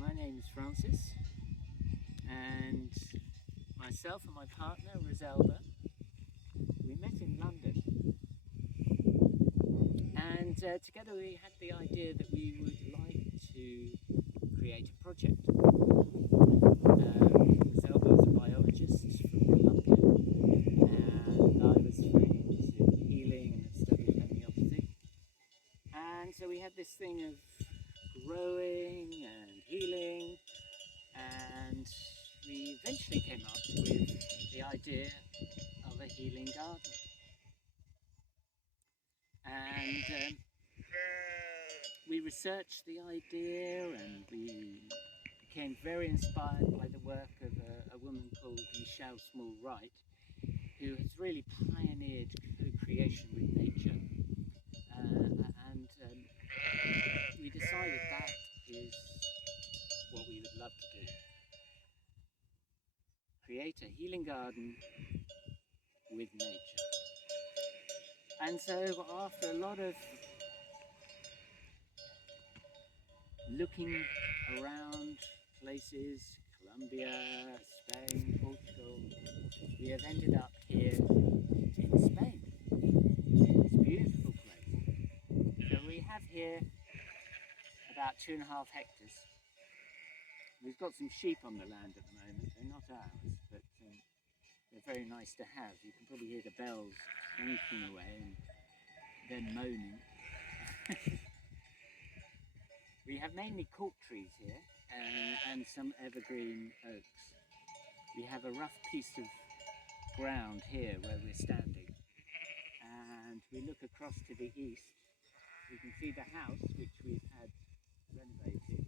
my name is Francis, and myself and my partner Roselda, we met in London, and together we had the idea that we would like to create a project. Roselda was a biologist from Colombia, and I was very into healing and studied homeopathy, and so we had this thing of growing and healing, and we eventually came up with the idea of a healing garden. And we researched the idea, and we became very inspired by the work of a woman called Machaelle Small-Wright, who has really pioneered co-creation with nature. And we decided that is what we would love to do. Create a healing garden with nature. And so after a lot of looking around places, Colombia, Spain, Portugal, we have ended up here in Spain, this beautiful place. So we have here about 2.5 hectares. We've got some sheep on the land at the moment. They're not ours, but they're very nice to have. You can probably hear the bells clanking away and them moaning. We have mainly cork trees here and some evergreen oaks. We have a rough piece of ground here where we're standing, and we look across to the east. We can see the house which we've had renovated.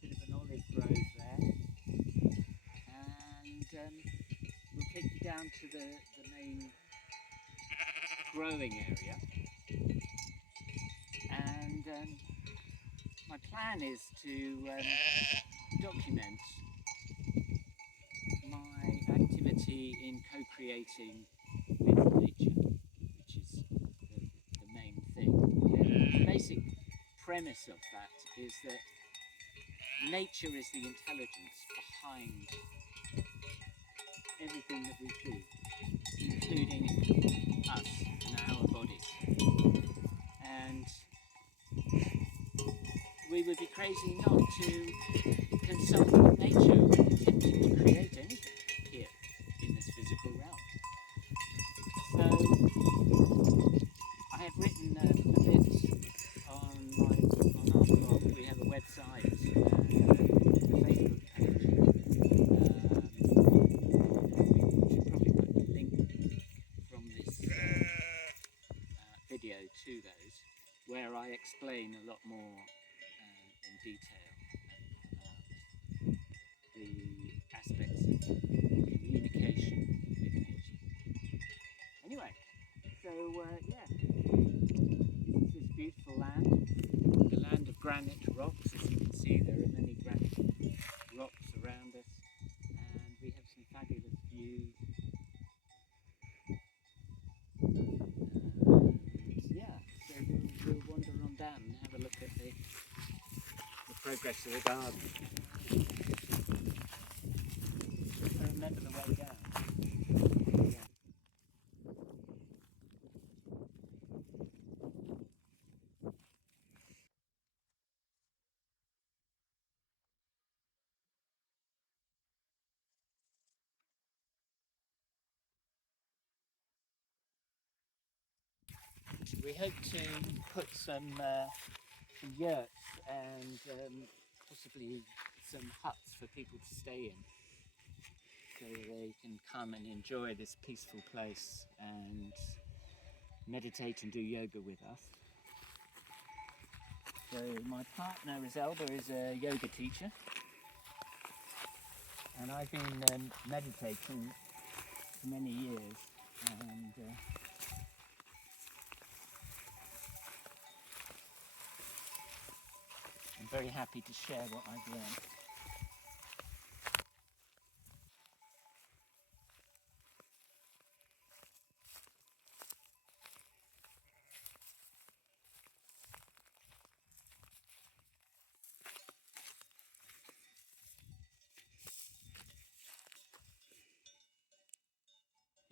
Bit of an olive grove there, and we'll take you down to the main growing area. And my plan is to document my activity in co-creating with nature, which is the main thing. The basic premise of that is that nature is the intelligence behind everything that we do, including us and our bodies. And we would be crazy not to consult with nature when attempting to create anything here in this physical realm. So I have written a bit on our blog. We have a website, a Facebook page. We should probably put a link from this video to those, where I explain a lot more in detail about the aspects of communication with nature. Anyway, so yeah, this is this beautiful land, the land of granite rocks. As you can see, there are many granite rocks around us, and we have some fabulous views. Yeah, so we'll wander on down and have a look at the progress of the garden. I remember the way down. Yeah. We hope to put some yurts and possibly some huts for people to stay in, so they can come and enjoy this peaceful place and meditate and do yoga with us. So my partner Roselda is a yoga teacher, and I've been meditating for many years, and I'm very happy to share what I've learned.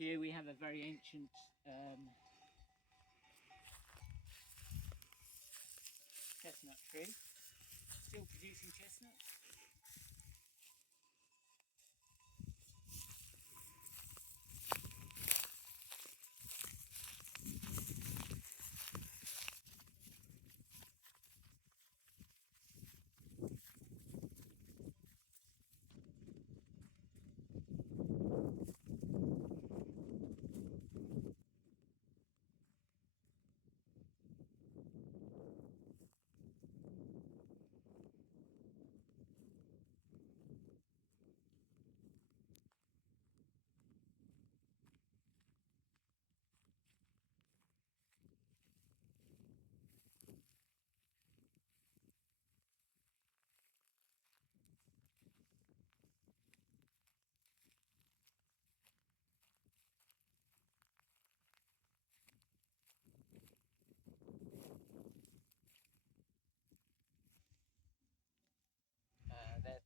Here we have a very ancient chestnut tree, still producing chestnuts.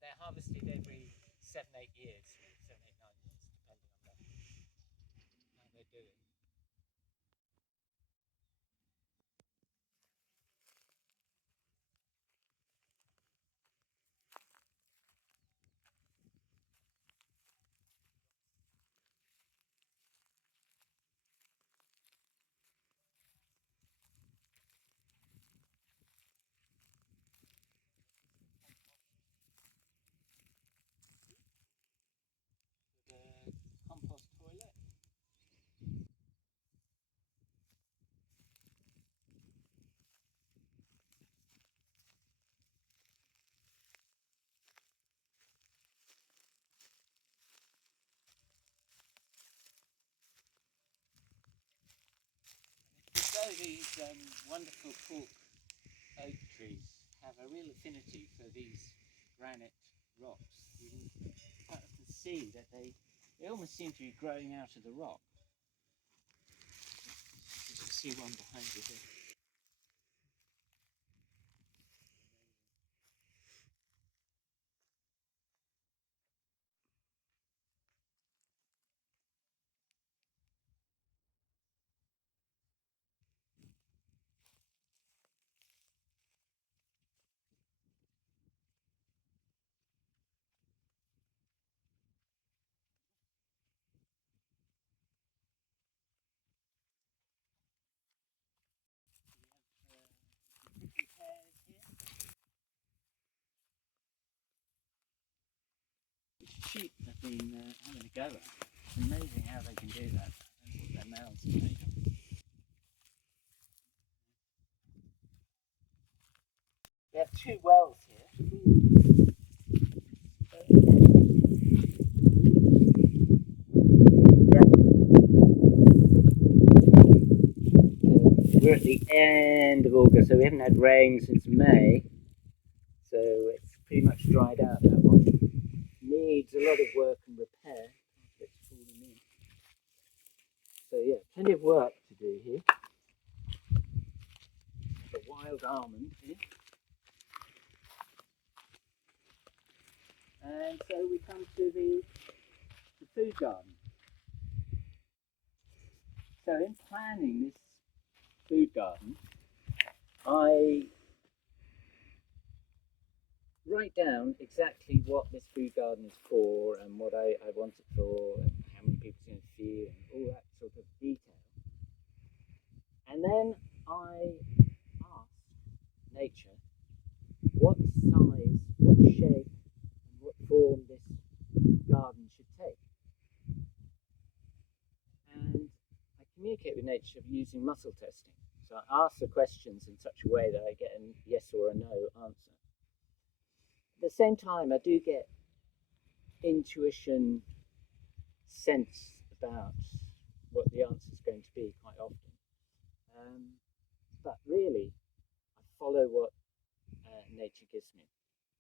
They're harvested every 7-8 years, 7-8-9 years, depending on how they're doing. The compost toilet. So these wonderful cork oak trees have a real affinity for these granite rocks. You can see that they almost seem to be growing out of the rock. You can see one behind you here. We have pears here. Sheep have been having a go at it. It's amazing how they can do that and what their mouths are made of. We have 2 wells here. We're at the end of August, so we haven't had rain since May. So it's pretty much dried out, that one. Needs a lot of work and repair. It's falling in. So yeah, plenty of work to do here. The wild almond here. And so we come to the food garden. So in planning this food garden, I write down exactly what this food garden is for and what I want it for and how many people it's going to feed and all that sort of detail. And then I ask nature what size, what shape and what form this garden should take. And I communicate with nature using muscle testing. So I ask the questions in such a way that I get a yes or a no answer. At the same time, I do get intuition sense about what the answer is going to be quite often. But really, I follow what nature gives me.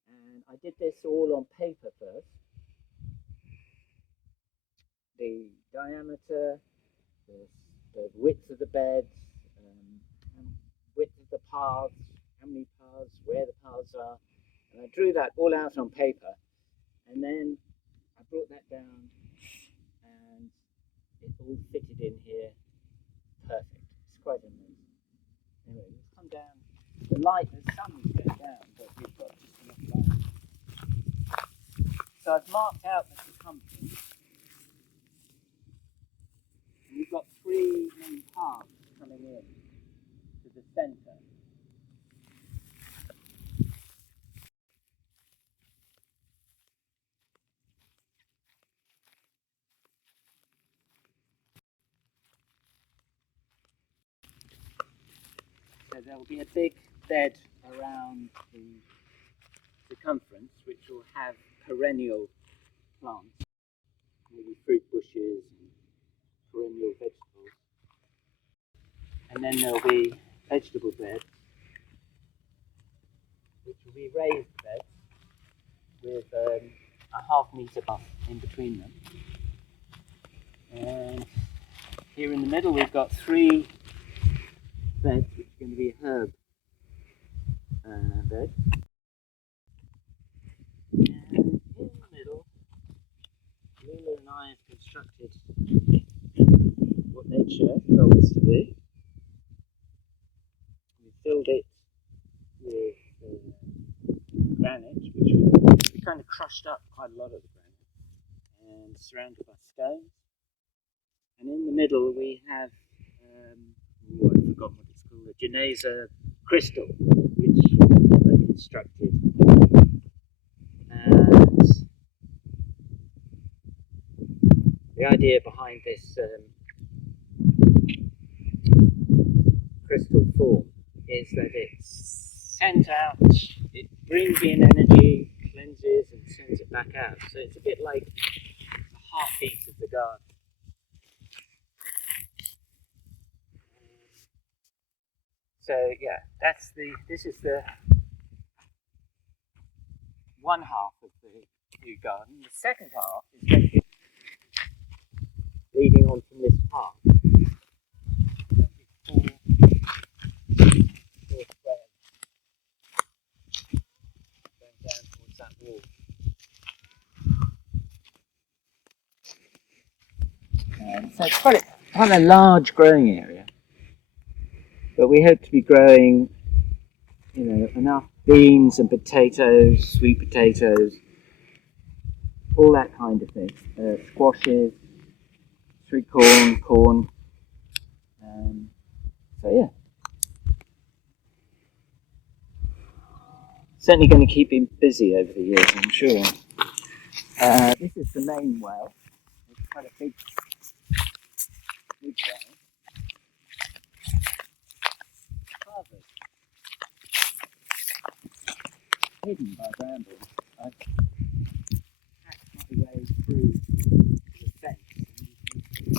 And I did this all on paper first. The diameter, the width of the beds, width of the paths, how many paths, where the paths are. And I drew that all out on paper. And then I brought that down and it all fitted in here perfect. It's quite amazing. Anyway, let's come down. The light, the sun is going down, but we've got just enough light. So I've marked out the circumference. And we've got three main paths coming in to the centre. So there will be a big bed around the circumference, which will have perennial plants, maybe fruit bushes and perennial vegetables. And then there'll be vegetable beds, which will be raised beds with a half-metre buffer in between them. And here in the middle we've got three beds, which are going to be herb beds. And in the middle, Lula and I have constructed what nature told us to do. We filled it with granite, which we kind of crushed up quite a lot of the granite, and surrounded by stones. And in the middle we have, I've forgotten what it's called, a Genesa crystal, which I constructed. And the idea behind this crystal form is that it sends out, it brings in energy, cleanses and sends it back out. So it's a bit like the heartbeat of the garden. So yeah, this is the one half of the new garden. The second half is going to be leading on from this path. There'll be four squares going down towards that wall. So it's quite a large growing area, but we hope to be growing, enough beans and potatoes, sweet potatoes, all that kind of thing. Squashes, sweet corn. So yeah, certainly going to keep him busy over the years, I'm sure. This is the main well. It's quite a big well. Covered, hidden by brambles. I've hacked my way through the fence, and you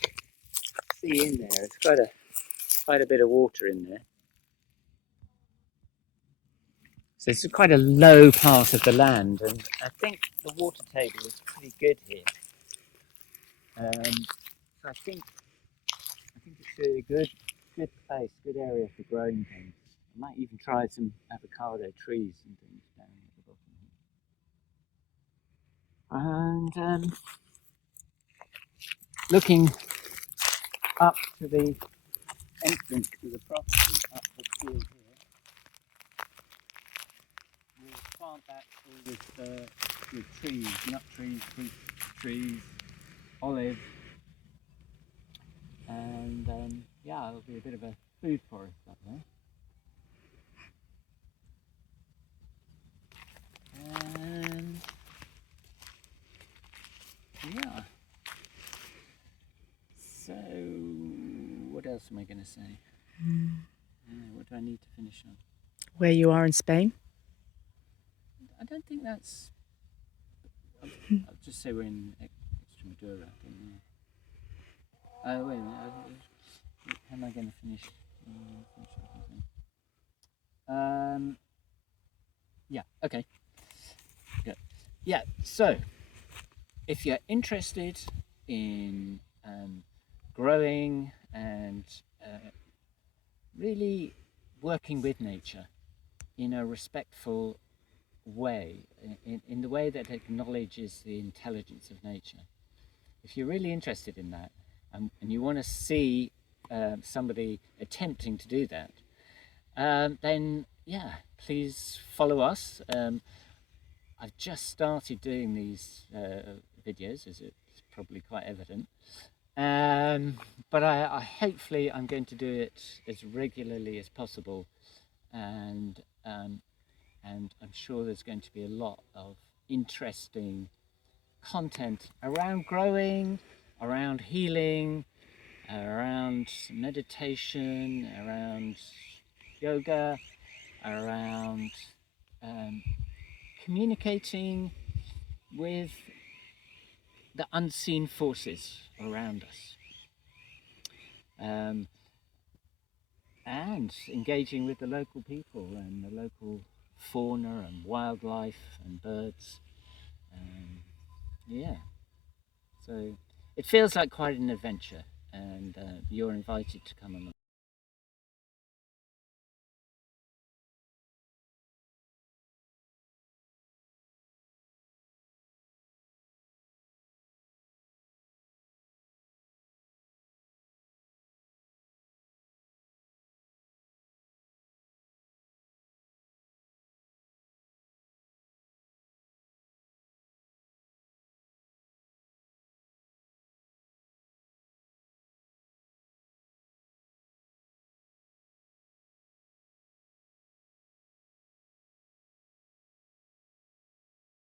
can see in there. It's quite a bit of water in there. So it's quite a low part of the land, and I think the water table is pretty good here. So I think it's a good place, good area for growing things. I might even try some avocado trees and things down at the bottom here. And looking up to the entrance to the property, up the field here, we'll plant that all with trees, nut trees, fruit trees, olive, and yeah, it'll be a bit of a food forest up there. And yeah, so what else am I going to say? What do I need to finish on? Where you are in Spain? I don't think that's... I'll just say we're in Extremadura. Oh, wait a minute. How am I going to finish? Yeah, okay. Good. Yeah, so if you're interested in growing and really working with nature in a respectful way, in the way that acknowledges the intelligence of nature, if you're really interested in that, and you want to see somebody attempting to do that, then yeah, please follow us. I've just started doing these videos, as it's probably quite evident. But I hopefully I'm going to do it as regularly as possible, and I'm sure there's going to be a lot of interesting content around growing, around healing, around meditation, around yoga, around communicating with the unseen forces around us, and engaging with the local people and the local fauna and wildlife and birds. Yeah, so it feels like quite an adventure, and you're invited to come along.